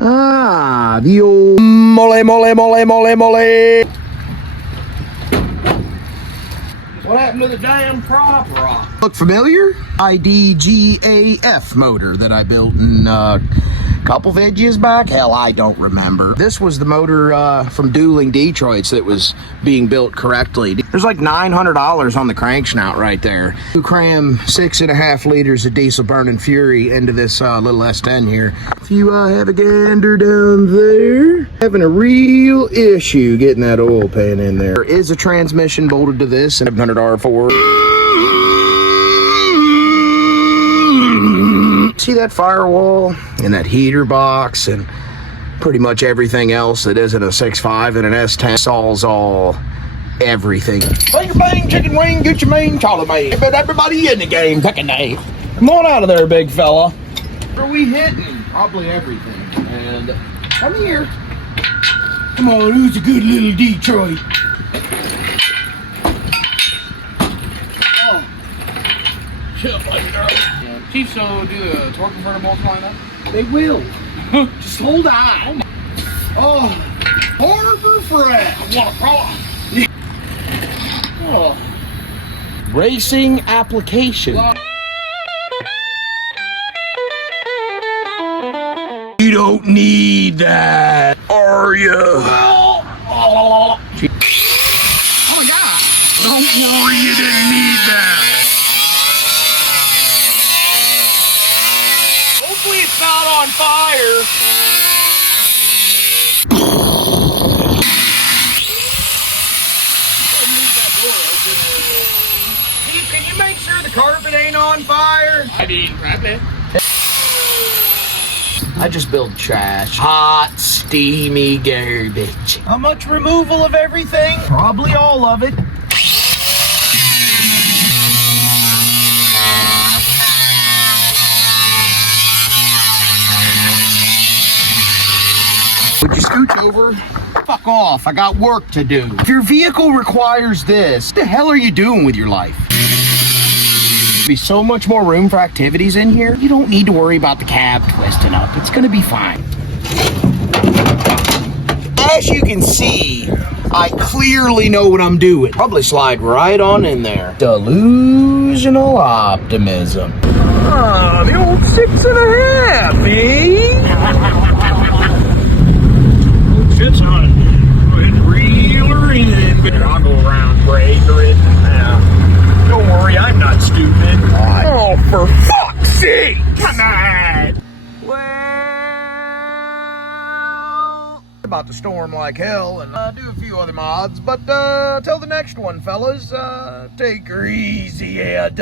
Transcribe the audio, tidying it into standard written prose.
Ah, the old mole. What happened to the damn prop rock? Look familiar? IDGAF motor that I built in a couple of years back. Hell, I don't remember. This was the motor from Dueling Detroit's that was being built correctly. There's like $900 on the crank snout right there. You cram 6.5 liters of diesel burning fury into this little S10 here. If you have a gander down there, having a real issue getting that oil pan in there. There is a transmission bolted to this and 700 R4. See that firewall and that heater box and pretty much everything else that isn't a 6.5 and an S10 solves all everything. Finger bang, chicken wing, Gucci Mane, Charlie May. But everybody in the game, pick a name. Come on out of there, big fella. What are we hitting? Probably everything. And come here. Come on, who's a good little Detroit? Oh. Shit, like girl. Chief, so do the torque converter multiply that? They will. Just hold on. Oh, Harbor Freight. I want a problem. Oh. Racing application. You don't need that, are you? Oh my God. Don't worry, you didn't need that. Hopefully it's not on fire. Steve, can you make sure the carpet ain't on fire? I mean, probably. I just build trash. Hot, steamy garbage. How much removal of everything? Probably all of it. Would you scooch over? Fuck off, I got work to do. If your vehicle requires this, what the hell are you doing with your life? There'll be so much more room for activities in here. You don't need to worry about the cab twisting up. It's gonna be fine. As you can see, I clearly know what I'm doing. Probably slide right on in there. Delusional optimism. Ah, the old 6.5, eh? Shit's on. Go ahead and reel her in. I'll go around breaker it. Don't worry, I'm not stupid. Oh, for fuck's sake! Come on! Well, about to storm like hell and do a few other mods, but till the next one, fellas, take her easy, Ed.